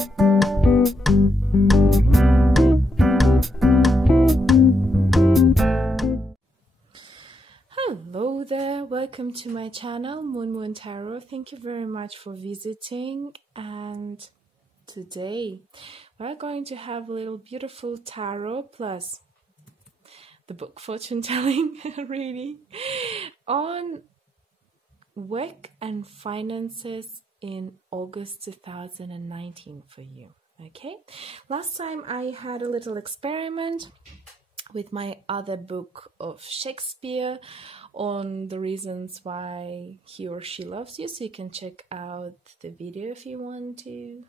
Hello there, welcome to my channel MunMun TaroT. Thank you very much for visiting, and today we're going to have a little beautiful tarot plus the book fortune telling reading on work and finances in August 2019 for you. Okay, last time I had a little experiment with my other book of Shakespeare on the reasons why he or she loves you, so you can check out the video if you want to.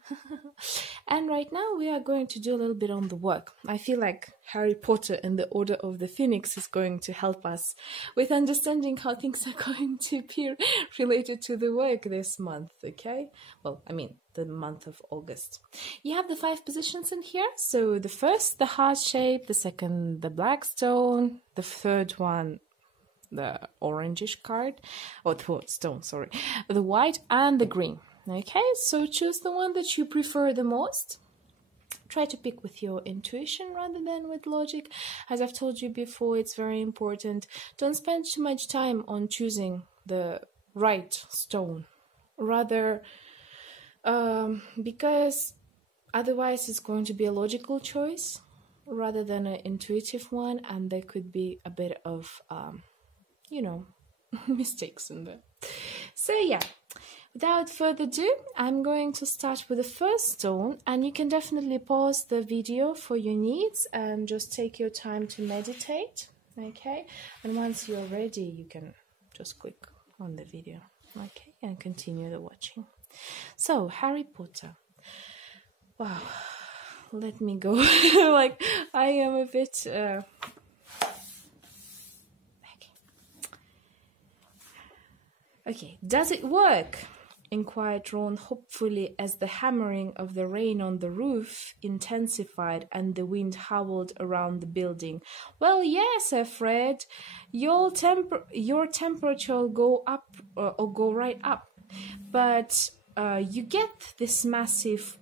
And right now we are going to do a little bit on the work. I feel like Harry Potter and the Order of the Phoenix is going to help us with understanding how things are going to appear related to the work this month, okay? Well, I mean, the month of August. You have the 5 positions in here. So the first, the heart shape, the second, the black stone, the third one, the orangish card, or the stone, sorry, the white and the green. Okay, so choose the one that you prefer the most. Try to pick with your intuition rather than with logic. As I've told you before, it's very important. Don't spend too much time on choosing the right stone. Rather, because otherwise it's going to be a logical choice rather than an intuitive one, and there could be a bit of you know, mistakes in there. So yeah, without further ado, I'm going to start with the first stone, and you can definitely pause the video for your needs and just take your time to meditate, okay? And once you're ready, you can just click on the video, okay, and continue the watching. So, Harry Potter. Wow, let me go. Like, I am a bit... Okay, does it work? Inquired Ron hopefully as the hammering of the rain on the roof intensified and the wind howled around the building. Well, yes, Sir Fred, your temperature will go up or go right up, but you get this massive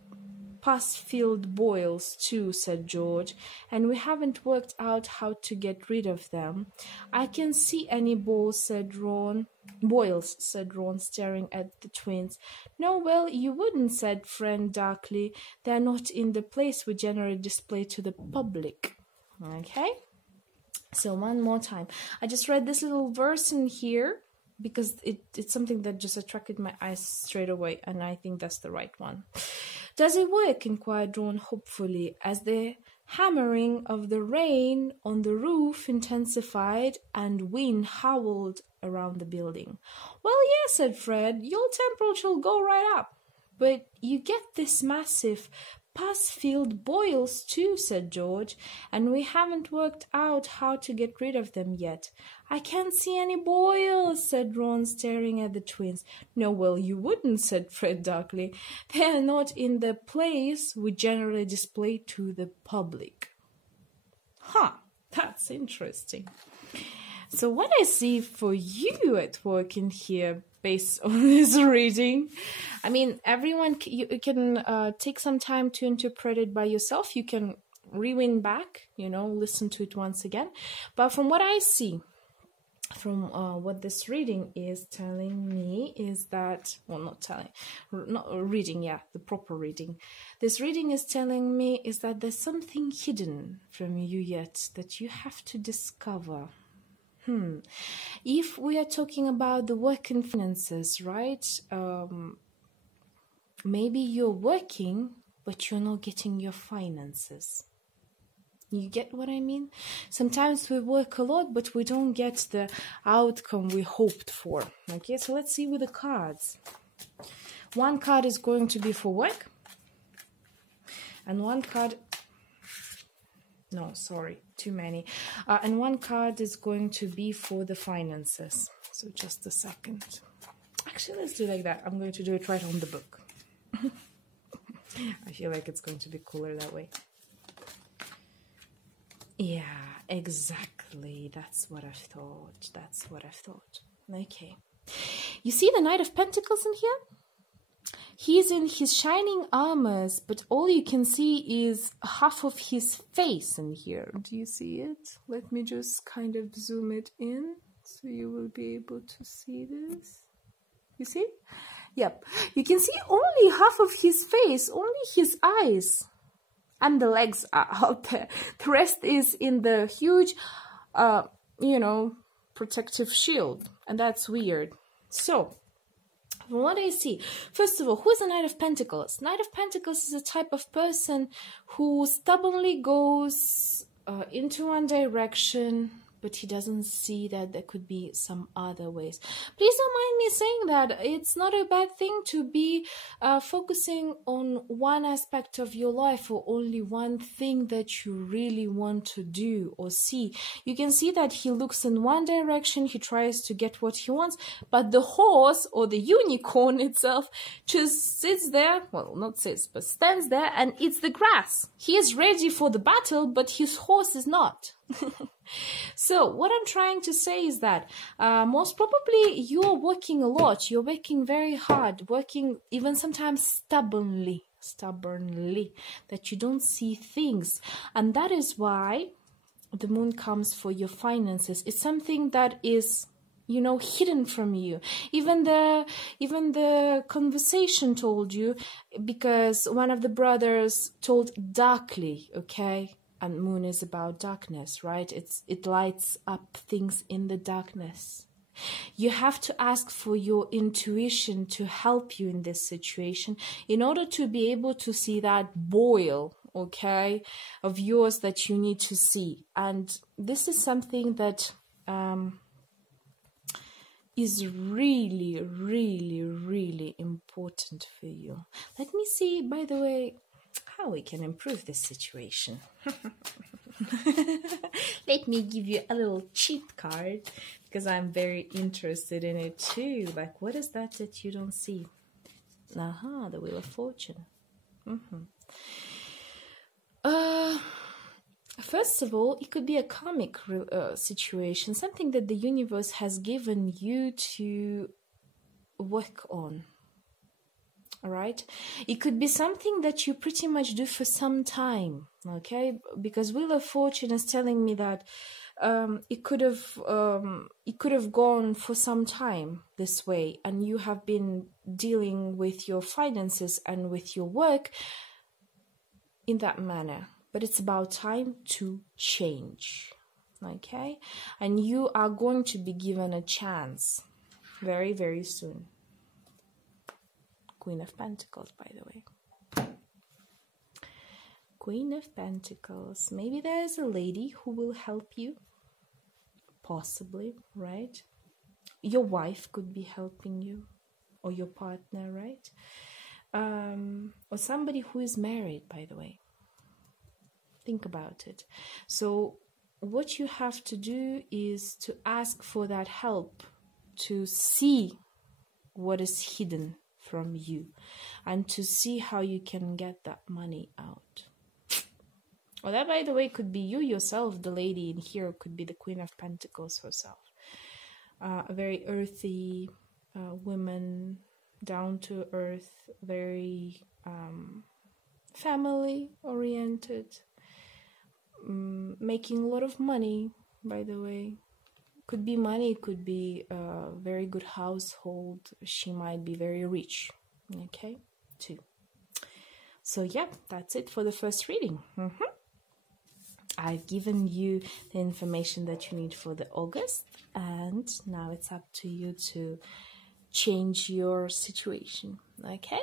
pus-filled boils too, said George, and we haven't worked out how to get rid of them. I can see any boils, said Ron, staring at the twins. No, well, you wouldn't, said Fred darkly. They're not in the place we generally display to the public. Okay? So one more time. I just read this little verse in here because it's something that just attracted my eyes straight away, and I think that's the right one. Does it work? Inquired Ron hopefully, as the hammering of the rain on the roof intensified and wind howled around the building. Well, yes, said Fred, your temperature will go right up, but you get this massive pus-filled boils too, said George, and we haven't worked out how to get rid of them yet. I can't see any boils, said Ron, staring at the twins. No, well, you wouldn't, said Fred darkly. They're not in the place we generally display to the public. Huh, that's interesting. So what I see for you at work in here, based on this reading, I mean, everyone, you can take some time to interpret it by yourself. You can rewind back, you know, listen to it once again. But from what I see, from what this reading is telling me is that, well, reading, yeah, the proper reading. This reading is telling me is that there's something hidden from you yet that you have to discover. If we are talking about the work and finances, right? Maybe you're working, but you're not getting your finances. You get what I mean? Sometimes we work a lot, but we don't get the outcome we hoped for. Okay, so let's see with the cards. One card is going to be for work, and one card... No, sorry, too many. And one card is going to be for the finances. So just a second. Actually, let's do like that. I'm going to do it right on the book. I feel like it's going to be cooler that way. Yeah, exactly. That's what I thought. That's what I thought. Okay. You see the Knight of Pentacles in here? He's in his shining armors, but all you can see is half of his face in here. Do you see it? Let me just kind of zoom it in so you will be able to see this. You see? Yep. You can see only half of his face, only his eyes. And the legs are out there. The rest is in the huge, you know, protective shield. And that's weird. So, from what I see, first of all, who is a Knight of Pentacles? Knight of Pentacles is a type of person who stubbornly goes into one direction, but he doesn't see that there could be some other ways. Please don't mind me saying that. It's not a bad thing to be focusing on one aspect of your life or only one thing that you really want to do or see. You can see that he looks in one direction, he tries to get what he wants, but the horse or the unicorn itself just sits there, well, not sits, but stands there and eats the grass. He is ready for the battle, but his horse is not. So what I'm trying to say is that most probably you are working a lot, you're working very hard, working even sometimes stubbornly, that you don't see things. And that is why the moon comes for your finances. It's something that is, you know, hidden from you. Even the conversation told you, because one of the brothers told darkly, okay? And moon is about darkness, right? It lights up things in the darkness. You have to ask for your intuition to help you in this situation in order to be able to see that boil, okay, of yours that you need to see. And this is something that is really, really, really important for you. Let me see, by the way, how we can improve this situation. Let me give you a little cheat card, because I'm very interested in it too. Like, what is that you don't see? Aha, the Wheel of Fortune. First of all, it could be a karmic situation, something that the universe has given you to work on. All right, it could be something that you pretty much do for some time, okay? Because Wheel of Fortune is telling me that it could have gone for some time this way, and you have been dealing with your finances and with your work in that manner. But it's about time to change, okay? And you are going to be given a chance very, very soon. Queen of Pentacles, by the way. Queen of Pentacles. Maybe there's a lady who will help you. Possibly, right? Your wife could be helping you. Or your partner, right? Or somebody who is married, by the way. Think about it. So what you have to do is to ask for that help to see what is hidden from you and to see how you can get that money out. Or that, by the way, could be you yourself. The lady in here could be the Queen of Pentacles herself. A very earthy woman, down to earth, very family oriented, making a lot of money, by the way. Could be money, could be a very good household. She might be very rich, okay, too. So yeah, that's it for the first reading. I've given you the information that you need for the August, and now it's up to you to change your situation, okay?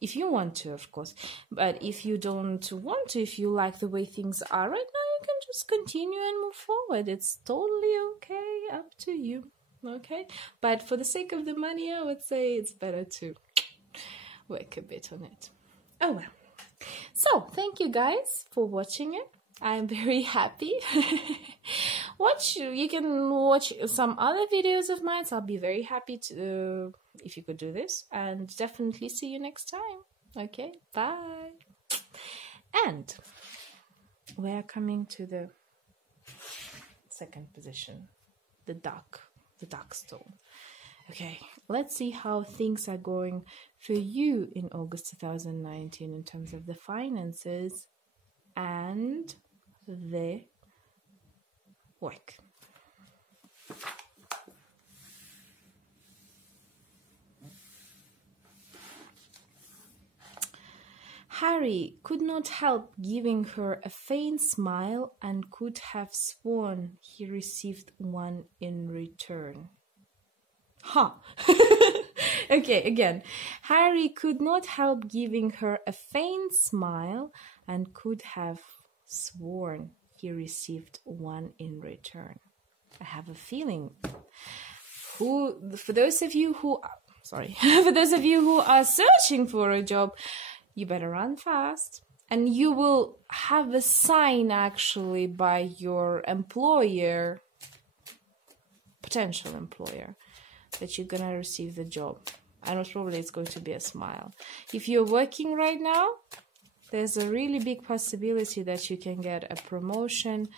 If you want to, of course. But if you don't want to, if you like the way things are right now, you can just continue and move forward. It's totally okay, up to you, okay? But for the sake of the money, I would say it's better to work a bit on it. Oh well. So, thank you guys for watching it. I'm very happy. You can watch some other videos of mine, so I'll be very happy to if you could do this, and definitely see you next time. Okay, bye. And we are coming to the second position, the dark stone. Okay, let's see how things are going for you in August 2019 in terms of the finances and the work. Harry could not help giving her a faint smile and could have sworn he received one in return. Huh. Okay, again. Harry could not help giving her a faint smile and could have sworn he received one in return. I have a feeling. For those of you who are searching for a job, you better run fast. And you will have a sign actually by your employer, potential employer, that you're gonna receive the job. And most probably it's going to be a smile. If you're working right now, there's a really big possibility that you can get a promotion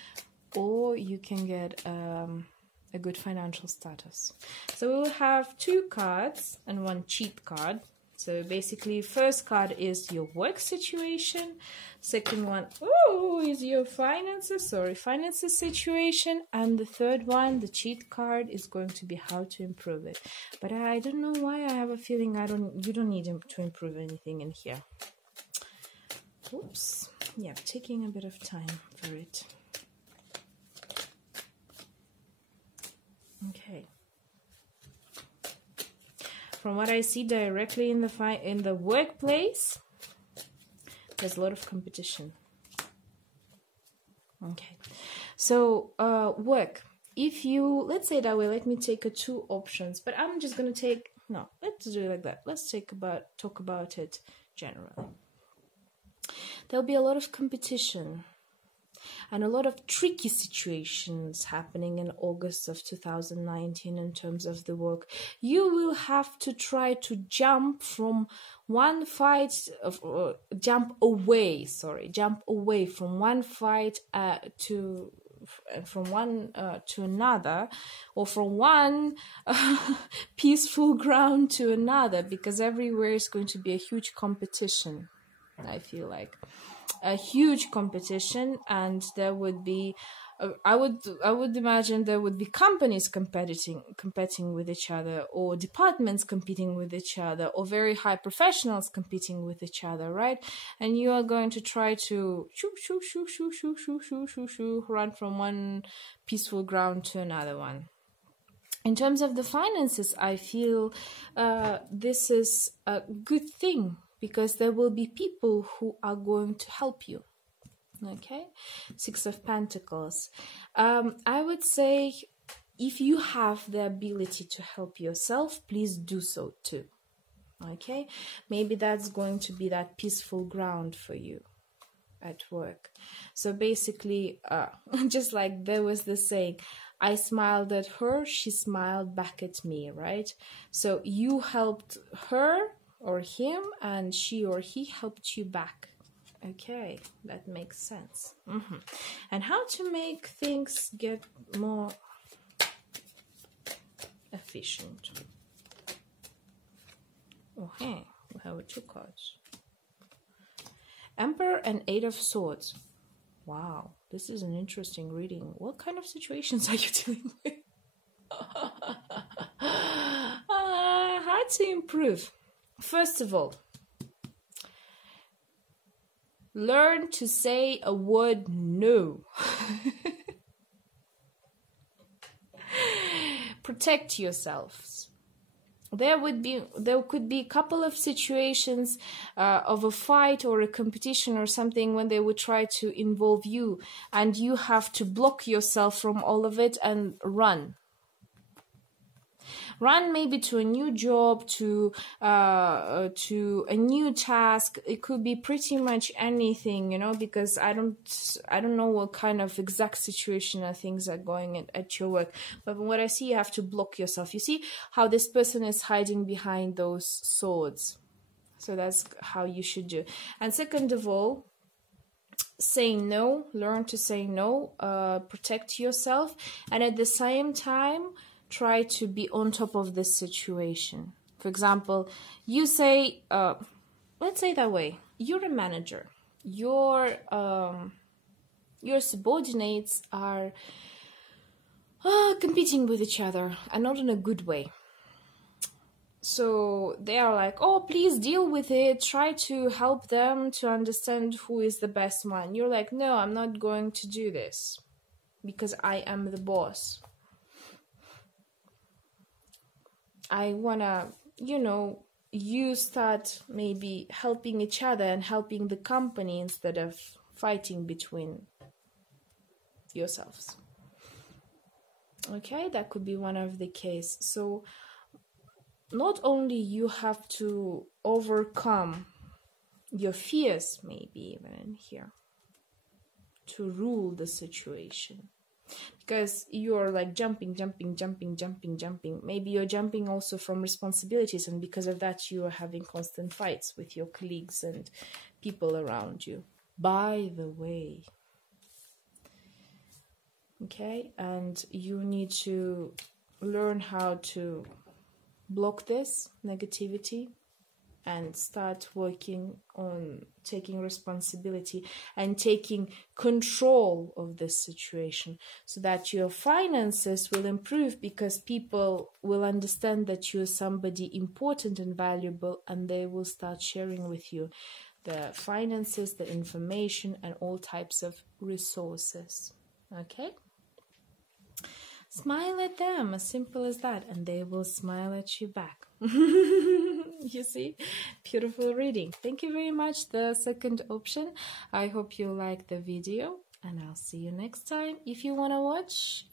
or you can get a good financial status. So we'll have 2 cards and 1 cheat card. So basically, first card is your work situation. Second one, is your finances situation. And the third one, the cheat card, is going to be how to improve it. But I don't know why I have a feeling you don't need to improve anything in here. Oops. Yeah, taking a bit of time for it. Okay. From what I see directly in the workplace, there's a lot of competition. Okay, so work. If you, let's say that way, let me take 2 options, but I'm just gonna take, no, let's do it like that. Let's talk about it generally. There'll be a lot of competition and a lot of tricky situations happening in August of 2019 in terms of the work. You will have to try to jump from one fight, jump away from one fight to another, or from one peaceful ground to another, because everywhere is going to be a huge competition. I feel like a huge competition, and there would be I would imagine there would be companies competing with each other, or departments competing with each other, or very high professionals competing with each other, right? And you are going to try to run from one peaceful ground to another one. In terms of the finances, I feel this is a good thing, because there will be people who are going to help you. Okay, 6 of Pentacles. I would say if you have the ability to help yourself, please do so too. Okay, maybe that's going to be that peaceful ground for you at work. So basically, just like there was the saying, I smiled at her, she smiled back at me, right? So you helped her or him, and she or he helped you back. Okay, that makes sense. And how to make things get more efficient. Okay, we have 2 cards. Emperor and 8 of Swords. Wow, this is an interesting reading. What kind of situations are you dealing with? How to improve? First of all, learn to say a word no. Protect yourselves. There could be a couple of situations of a fight or a competition or something when they would try to involve you, and you have to block yourself from all of it and run. Run maybe to a new job, to a new task. It could be pretty much anything, you know, because I don't know what kind of exact situation things are going at your work. But what I see, you have to block yourself. You see how this person is hiding behind those swords. So that's how you should do. And second of all, say no. Learn to say no. Protect yourself. And at the same time, try to be on top of this situation. For example, you say, let's say that way, you're a manager. Your subordinates are competing with each other, and not in a good way. So they are like, oh, please deal with it. Try to help them to understand who is the best one. You're like, no, I'm not going to do this because I am the boss. I wanna, you start maybe helping each other and helping the company instead of fighting between yourselves. Okay, that could be one of the case. So not only you have to overcome your fears, maybe even in here, to rule the situation. Because you're like jumping. Maybe you're jumping also from responsibilities, and because of that you are having constant fights with your colleagues and people around you. By the way, okay, and you need to learn how to block this negativity and start working on taking responsibility and taking control of this situation, so that your finances will improve, because people will understand that you're somebody important and valuable, and they will start sharing with you the finances, the information, and all types of resources. Okay? Smile at them, as simple as that, and they will smile at you back. You see? Beautiful reading. Thank you very much, the second option. I hope you like the video, and I'll see you next time. If you want to watch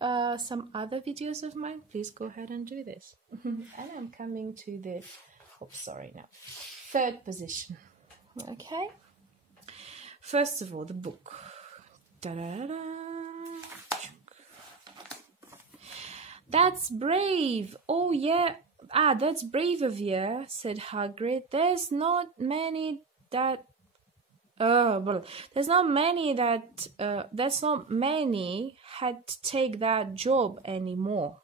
some other videos of mine, please go ahead and do this. And I'm coming to the third position. Okay? First of all, the book. Da-da-da-da. That's brave. Oh, yeah. That's brave of you, said Hagrid. There's not many that had to take that job anymore.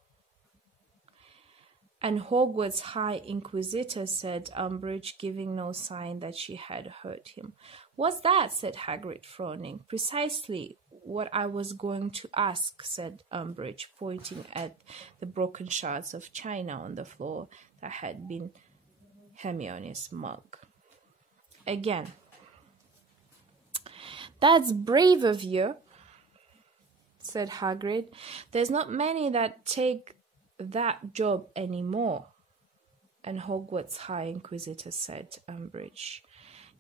And Hogwarts High Inquisitor, said Umbridge, giving no sign that she had heard him. What's that? Said Hagrid, frowning. Precisely what I was going to ask, said Umbridge, pointing at the broken shards of china on the floor that had been Hermione's mug. Again, that's brave of you, said Hagrid. There's not many that take that job anymore. And Hogwarts High Inquisitor, said Umbridge,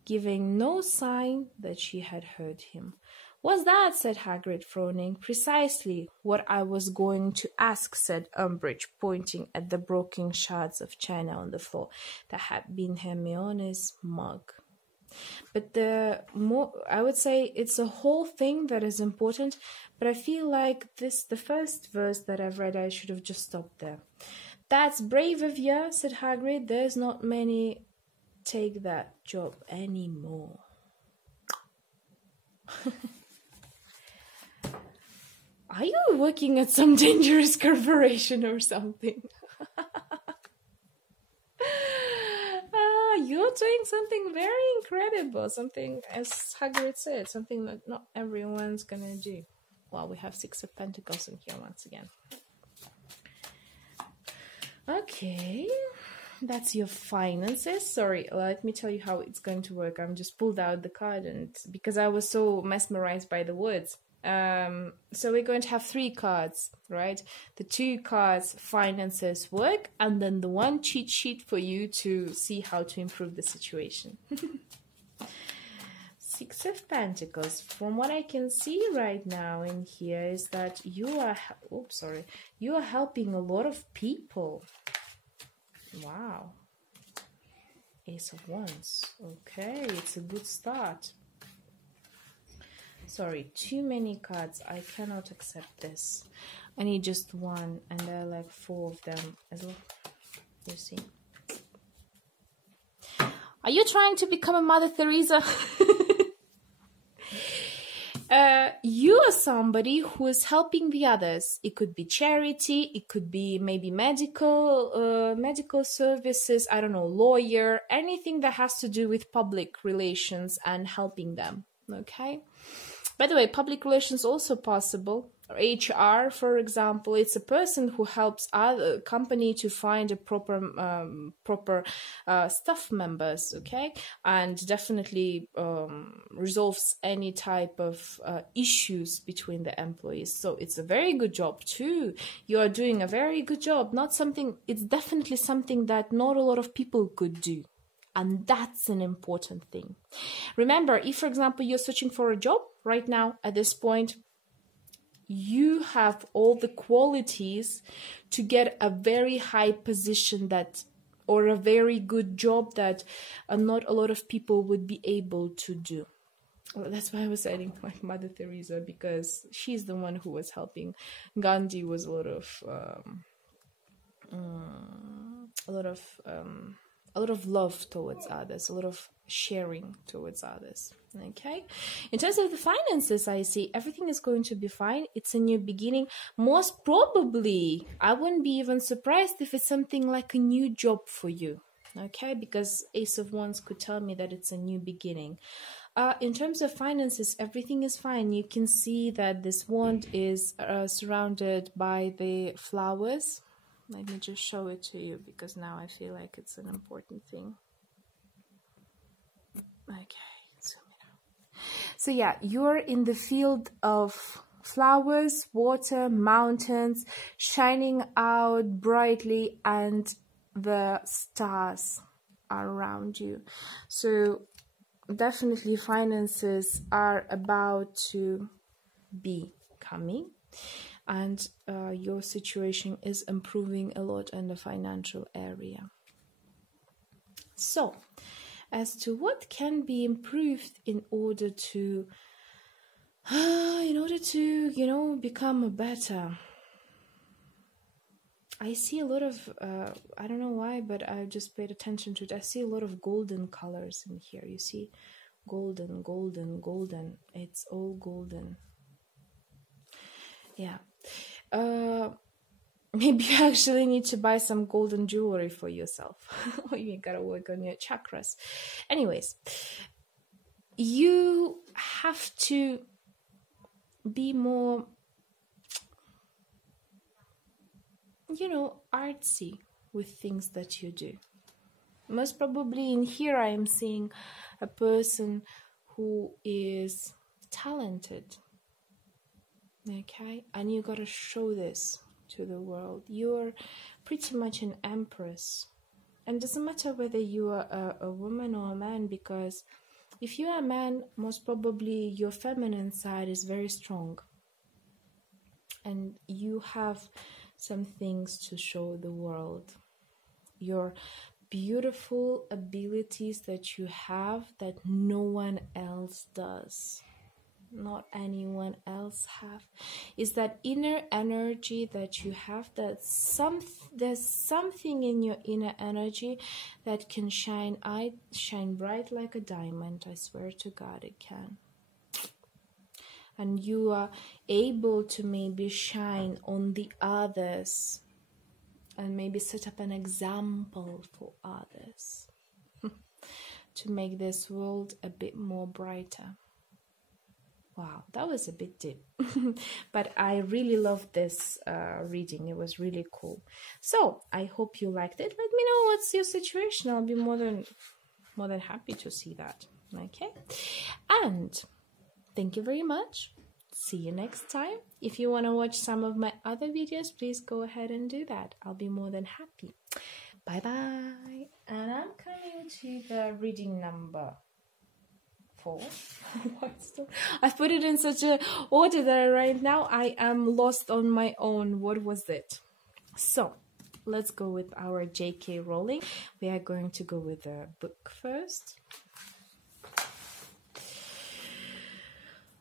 giving no sign that she had heard him. What's that? Said Hagrid, frowning. Precisely what I was going to ask, said Umbridge, pointing at the broken shards of china on the floor that had been Hermione's mug. But I would say it's a whole thing that is important, but I feel like the first verse that I've read, I should have just stopped there. That's brave of you, said Hagrid. There's not many take that job anymore. Are you working at some dangerous corporation or something? You're doing something very incredible, something, as Hagrid said, something that not everyone's gonna do. Well, we have Six of Pentacles in here once again. Okay, that's your finances. Sorry, let me tell you how it's going to work. I'm just pulled out the card, and because I was so mesmerized by the words. So we're going to have 3 cards, right? The 2 cards, finances, work, and then the 1 cheat sheet for you to see how to improve the situation. Six of Pentacles. From what I can see right now in here is that you are helping a lot of people. Wow. Ace of Wands. Okay, it's a good start. Sorry, too many cards. I cannot accept this. I need just 1, and there are like 4 of them as well. You see? Are you trying to become a Mother Teresa? You are somebody who is helping the others. It could be charity, it could be maybe medical services, I don't know, lawyer, anything that has to do with public relations and helping them. Okay. By the way, public relations also possible. HR, for example, it's a person who helps other company to find a proper staff members, okay, and definitely resolves any type of issues between the employees. So it's a very good job too. You are doing a very good job. It's definitely something that not a lot of people could do. And that's an important thing. Remember, if, for example, you're searching for a job right now at this point, you have all the qualities to get a very high position or a very good job that not a lot of people would be able to do. Well, that's why I was citing my Mother Teresa, because she's the one who was helping. Gandhi was a lot of love towards others, a lot of sharing towards others. Okay, in terms of the finances, I see everything is going to be fine. It's a new beginning. Most probably, I wouldn't be even surprised if it's something like a new job for you. Okay, because Ace of Wands could tell me that it's a new beginning. In terms of finances, everything is fine. You can see that this wand is surrounded by the flowers. Let me just show it to you, because now I feel like it's an important thing. Okay, zoom it out. So yeah, you're in the field of flowers, water, mountains, shining out brightly, and the stars are around you. So definitely finances are about to be coming. And your situation is improving a lot in the financial area. So, as to what can be improved in order to, become a better. I see a lot of, I don't know why, but I just paid attention to it. I see a lot of golden colors in here. You see, golden, golden, golden. It's all golden. Yeah. Maybe you actually need to buy some golden jewelry for yourself. Or you gotta work on your chakras. Anyways, you have to be more, artsy with things that you do. Most probably in here I am seeing a person who is talented. Okay, and you gotta show this to the world. You're pretty much an empress, and it doesn't matter whether you are a woman or a man, because if you are a man, most probably your feminine side is very strong, and you have some things to show the world. Your beautiful abilities that you have that no one else does. Not anyone else have, is that inner energy that you have, that there's something in your inner energy that can shine bright like a diamond. I swear to God it can. And you are able to maybe shine on the others and maybe set up an example for others to make this world a bit more brighter. Wow, that was a bit deep, but I really loved this reading. It was really cool. So I hope you liked it. Let me know what's your situation. I'll be more than happy to see that. Okay, and thank you very much. See you next time. If you want to watch some of my other videos, please go ahead and do that. I'll be more than happy. Bye bye. And I'm coming to the reading number 4. I've put it in such a order that right now I am lost on my own. What was it? So let's go with our JK Rowling. We are going to go with the book first.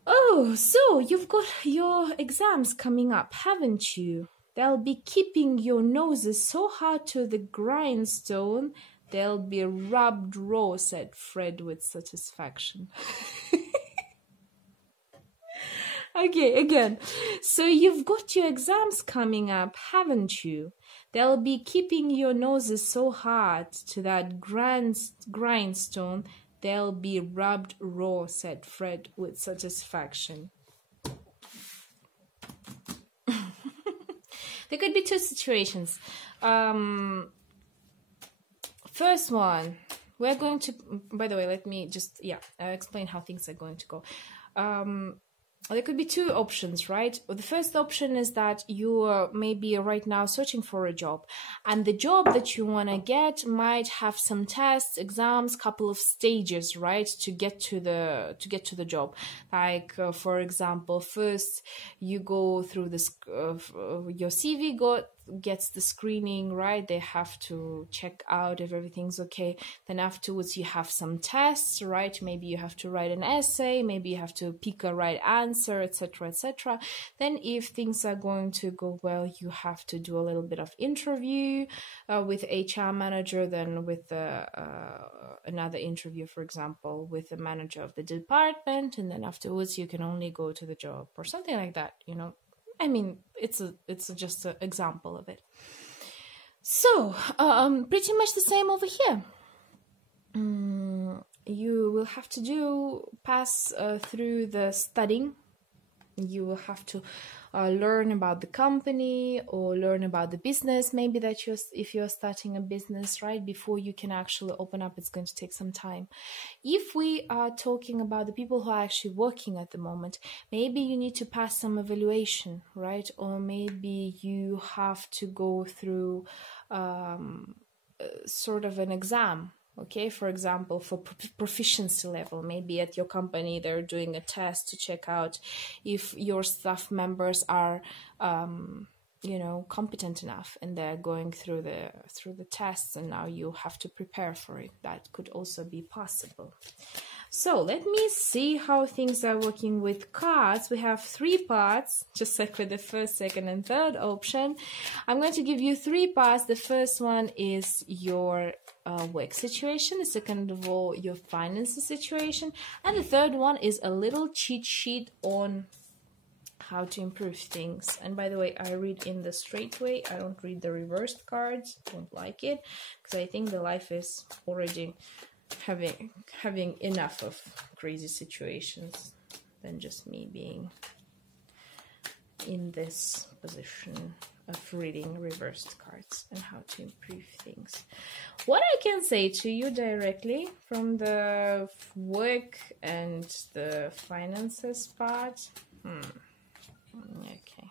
Oh, so you've got your exams coming up, haven't you? They'll be keeping your noses so hard to the grindstone, they'll be rubbed raw, said Fred with satisfaction. Okay, again. So you've got your exams coming up, haven't you? They'll be keeping your noses so hard to that grindstone, they'll be rubbed raw, said Fred with satisfaction. There could be two situations. First one, we're going to, by the way, let me just, explain how things are going to go. There could be two options, right? The first option is that you are maybe right now searching for a job, and the job that you want to get might have some tests, exams, couple of stages, right, to get to the job. Like for example, first you go through this, your CV gets the screening, right? They have to check out if everything's okay. Then afterwards you have some tests, right? Maybe you have to write an essay, maybe you have to pick a right answer, etc., etc. Then if things are going to go well, you have to do a little bit of interview with HR manager, then with another interview, for example, with the manager of the department, and then afterwards you can only go to the job or something like that, you know. I mean, it's just an example of it. So, pretty much the same over here. You will have to pass through the studying. You will have to learn about the company or learn about the business. Maybe that if you're starting a business, right, before you can actually open up, it's going to take some time. If we are talking about the people who are actually working at the moment, maybe you need to pass some evaluation, right? Or maybe you have to go through sort of an exam. Okay, for example, for proficiency level, maybe at your company they're doing a test to check out if your staff members are, competent enough, and they're going through the tests, and now you have to prepare for it. That could also be possible. So let me see how things are working with cards. We have 3 parts, just like with the first, second, and third option. I'm going to give you 3 parts. The first one is your work situation. The second of all, your finances situation. And the third one is a little cheat sheet on how to improve things. And by the way, I read in the straight way. I don't read the reversed cards. Don't like it, because I think the life is already having enough of crazy situations than just me being in this position of reading reversed cards and how to improve things. What I can say to you directly from the work and the finances part, okay.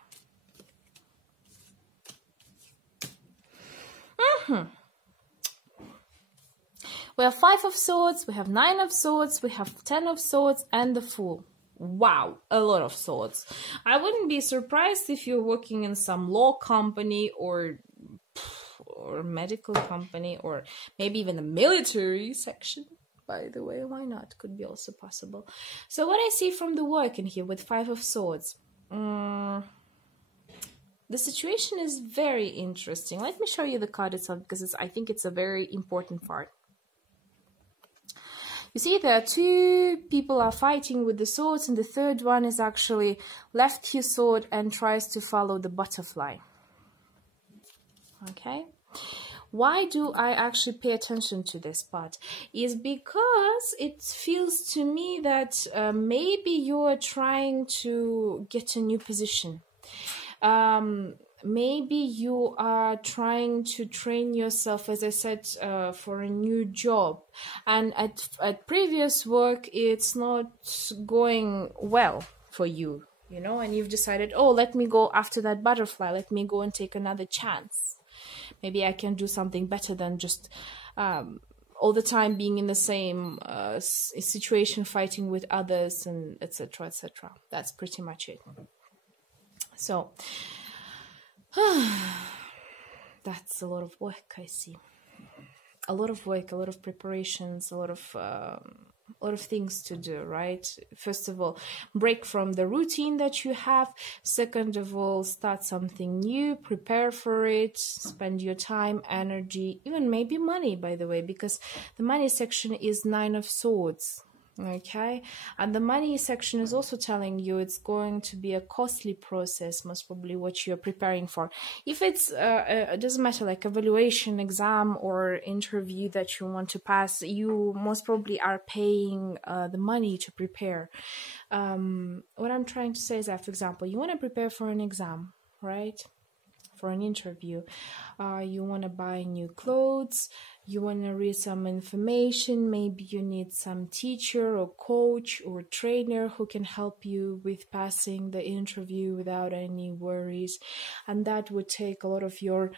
We have 5 of swords, we have 9 of swords, we have 10 of swords, and the Fool. Wow, a lot of swords. I wouldn't be surprised if you're working in some law company or medical company, or maybe even a military section. By the way, why not? Could be also possible. So what I see from the work in here with 5 of swords, the situation is very interesting. Let me show you the card itself, because I think it's a very important part. You see, there are 2 people are fighting with the swords, and the third one is actually left his sword and tries to follow the butterfly. Okay? Why do I actually pay attention to this part? Is because it feels to me that maybe you are trying to get a new position. Maybe you are trying to train yourself, as I said, for a new job. And at previous work, it's not going well for you, you know, and you've decided, oh, let me go after that butterfly. Let me go and take another chance. Maybe I can do something better than just all the time being in the same situation, fighting with others, and etc., etc. That's pretty much it. So that's a lot of work, I see. A lot of work, a lot of preparations, a lot of things to do, right? First of all, break from the routine that you have. Second of all, start something new, prepare for it, spend your time, energy, even maybe money, by the way, because the money section is 9 of swords. Okay, and the money section is also telling you it's going to be a costly process, most probably what you're preparing for. If it's it doesn't matter, like evaluation, exam, or interview that you want to pass, you most probably are paying the money to prepare. What I'm trying to say is that, for example, you want to prepare for an exam, right? For an interview, you want to buy new clothes, you want to read some information, maybe you need some teacher or coach or trainer who can help you with passing the interview without any worries, and that would take a lot of your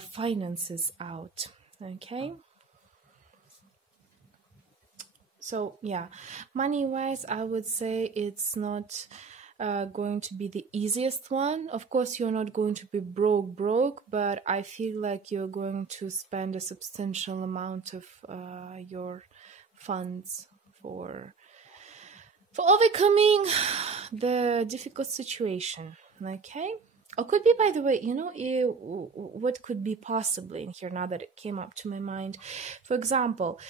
finances out. Okay, so yeah, money wise, I would say it's not going to be the easiest one. Of course, you're not going to be broke, but I feel like you're going to spend a substantial amount of your funds for overcoming the difficult situation. Okay. Or could be, by the way, what could be possibly in here now that it came up to my mind. For example,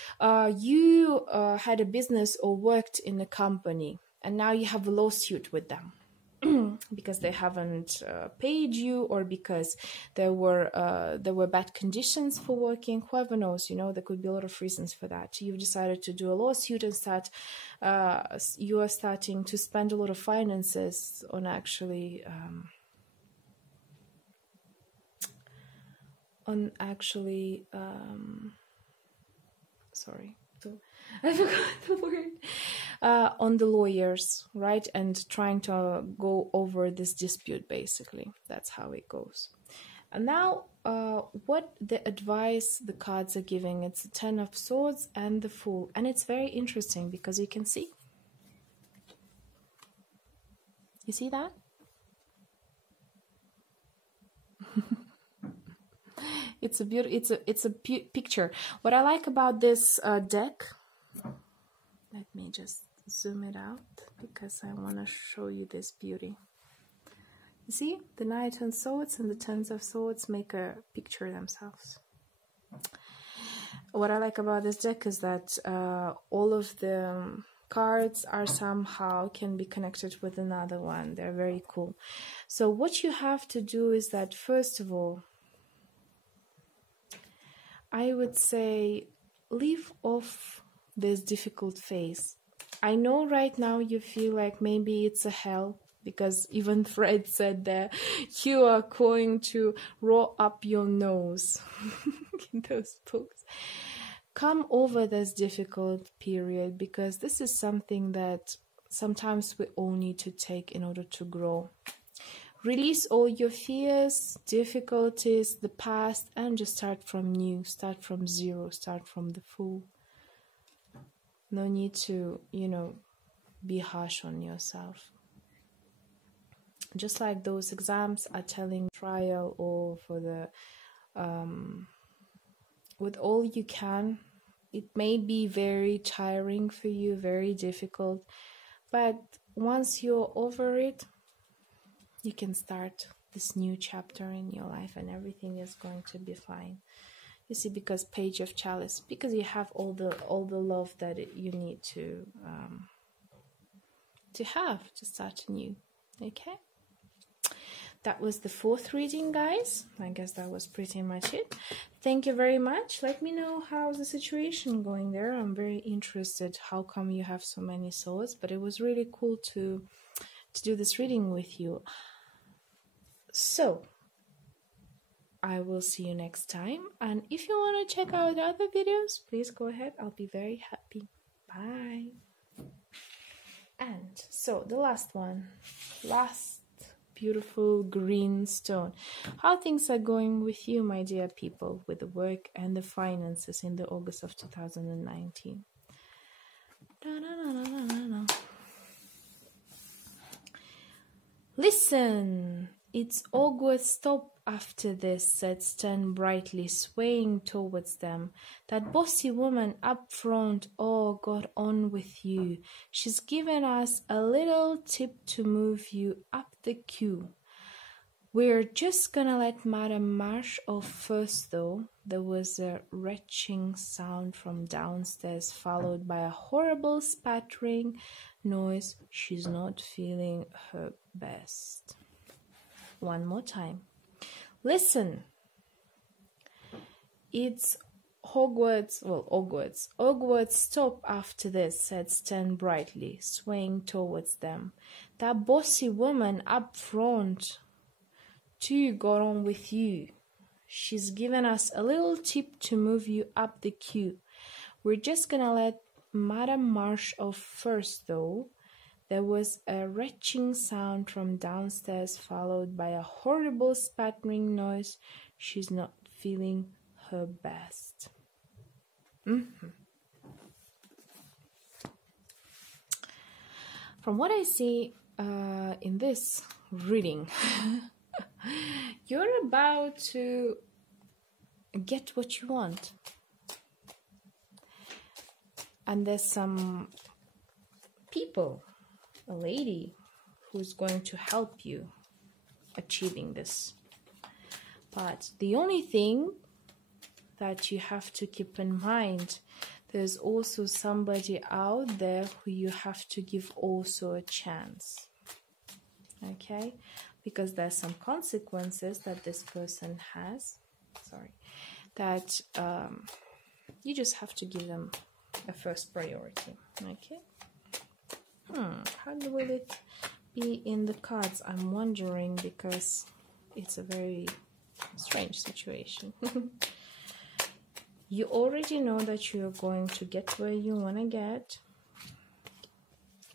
you had a business or worked in a company, and now you have a lawsuit with them because they haven't paid you, or because there were bad conditions for working. Whoever knows, there could be a lot of reasons for that. You've decided to do a lawsuit and you are starting to spend a lot of finances on actually sorry, I forgot the word, on the lawyers, right? And trying to go over this dispute, basically. That's how it goes. And now, what the advice the cards are giving, it's the Ten of Swords and the Fool. And it's very interesting because you can see. You see that? It's a beautiful, it's a picture. What I like about this deck, let me just zoom it out because I want to show you this beauty. You see, the Knight of Swords and the Ten of Swords make a picture themselves. What I like about this deck is that all of the cards are somehow can be connected with another one. They're very cool. So what you have to do is that, first of all, I would say leave off this difficult phase. I know right now you feel like maybe it's a hell, because even Fred said that you are going to roll up your nose in those books. Come over this difficult period, because this is something that sometimes we all need to take in order to grow. Release all your fears, difficulties, the past, and just start from new, start from zero, start from the Fool. No need to, be harsh on yourself. Just like those exams are telling trial, or for the, with all you can, it may be very tiring for you, very difficult, but once you're over it, you can start this new chapter in your life and everything is going to be fine. You see, because Page of Chalice, because you have all the love that you need to have to start anew. Okay? That was the fourth reading, guys. I guess that was pretty much it. Thank you very much. Let me know how's the situation going there. I'm very interested how come you have so many swords, but it was really cool to do this reading with you. So, I will see you next time. And if you want to check out other videos, please go ahead. I'll be very happy. Bye. And so, the last one. Last beautiful green stone. How things are going with you, my dear people, with the work and the finances in the August of 2019. Listen! It's August, stop after this, said Stan brightly, swaying towards them. That bossy woman up front, oh, got on with you. She's given us a little tip to move you up the queue. We're just gonna let Madame Marsh off first, though. There was a retching sound from downstairs, followed by a horrible spattering noise. She's not feeling her best. One more time. Listen. It's Hogwarts. Well, Hogwarts. Hogwarts, stop after this, said Stan brightly, swaying towards them. That bossy woman up front, too, got on with you. She's given us a little tip to move you up the queue. We're just gonna let Madame Marsh off first, though. There was a retching sound from downstairs, followed by a horrible spattering noise. She's not feeling her best. From what I see in this reading, you're about to get what you want. And there's some people, a lady, who's going to help you achieving this. But the only thing that you have to keep in mind, there's also somebody out there who you have to give also a chance. Okay? Because there's some consequences that this person has. That you just have to give them a first priority. Okay? How will it be in the cards? I'm wondering, because it's a very strange situation. You already know that you're going to get where you want to get.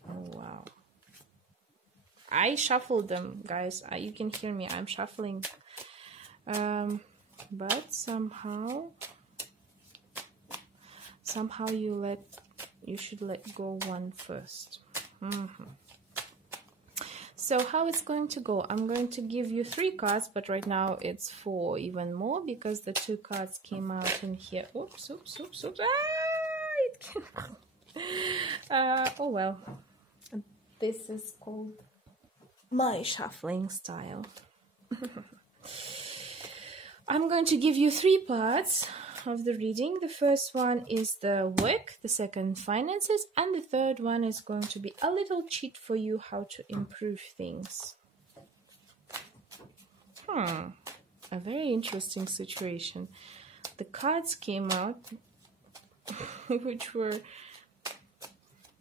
Oh, wow. I shuffled them, guys. You can hear me. I'm shuffling. But somehow you should let go one first. So how it's going to go? I'm going to give you 3 cards, but right now it's 4, even more, because the 2 cards came out in here. Oops. Oh well. This is called my shuffling style. I'm going to give you 3 parts of the reading. The first one is the work, the second finances, and the third one is going to be a little cheat for you how to improve things. A very interesting situation. The cards came out which were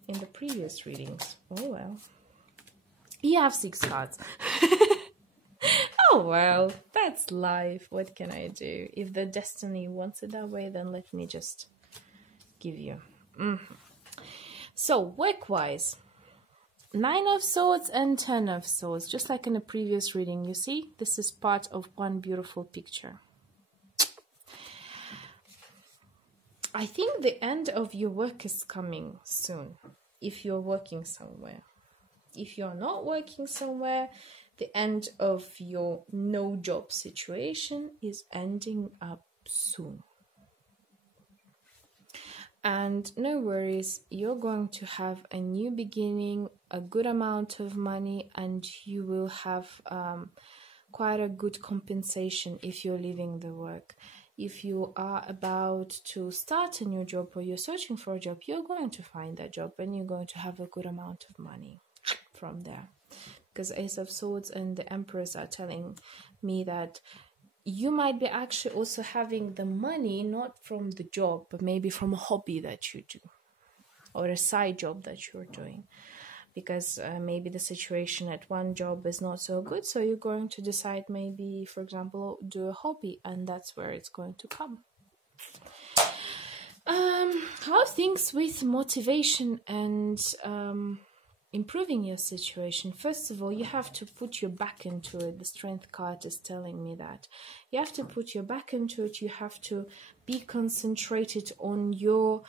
in the previous readings. Oh well. You have 6 cards. Oh well, that's life. What can I do? If the destiny wants it that way, then let me just give you. So, work-wise, 9 of Swords and 10 of Swords, just like in the previous reading. You see, this is part of one beautiful picture. I think the end of your work is coming soon, if you're working somewhere. If you're not working somewhere, the end of your no job situation is ending up soon. And no worries, you're going to have a new beginning, a good amount of money, and you will have quite a good compensation if you're leaving the work. If you are about to start a new job or you're searching for a job, you're going to find that job and you're going to have a good amount of money from there. Because Ace of Swords and the Empress are telling me that you might be actually also having the money not from the job, but maybe from a hobby that you do or a side job that you're doing. Because maybe the situation at one job is not so good, so you're going to decide maybe, for example, do a hobby, and that's where it's going to come. How things with motivation and improving your situation? First of all, you have to put your back into it. The Strength card is telling me that. You have to put your back into it. You have to be concentrated on your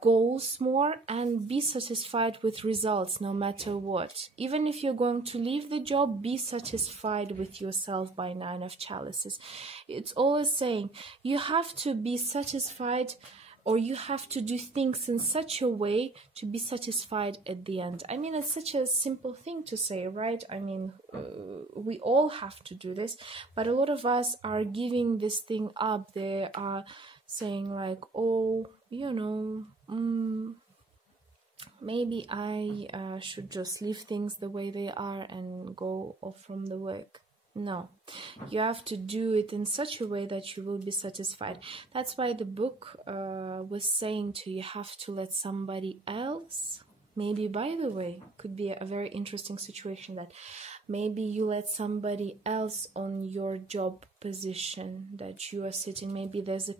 goals more and be satisfied with results no matter what. Even if you're going to leave the job, be satisfied with yourself by 9 of Chalices. It's always saying you have to be satisfied or you have to do things in such a way to be satisfied at the end. I mean, it's such a simple thing to say, right? I mean, we all have to do this, but a lot of us are giving this thing up. They are saying like, oh, you know, maybe I should just leave things the way they are and go off from the work. No, you have to do it in such a way that you will be satisfied. That's why the book was saying to you have to let somebody else, maybe, by the way, could be a very interesting situation that maybe you let somebody else on your job position that you are sitting. Maybe there's a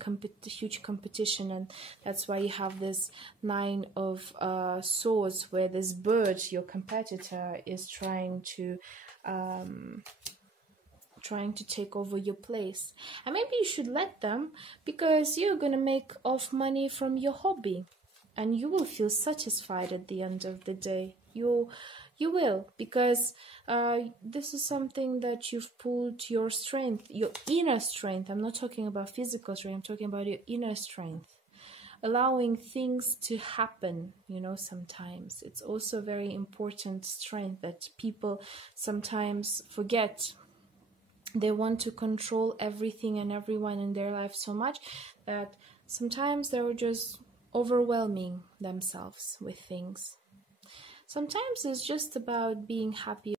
huge competition, and that's why you have this 9 of swords where this bird, your competitor, is trying to take over your place. And maybe you should let them, because you're gonna make off money from your hobby and you will feel satisfied at the end of the day. You will, because this is something that you've pulled your strength, your inner strength. I'm not talking about physical strength, I'm talking about your inner strength. Allowing things to happen, you know, sometimes. It's also very important strength that people sometimes forget. They want to control everything and everyone in their life so much that sometimes they're just overwhelming themselves with things. Sometimes it's just about being happy.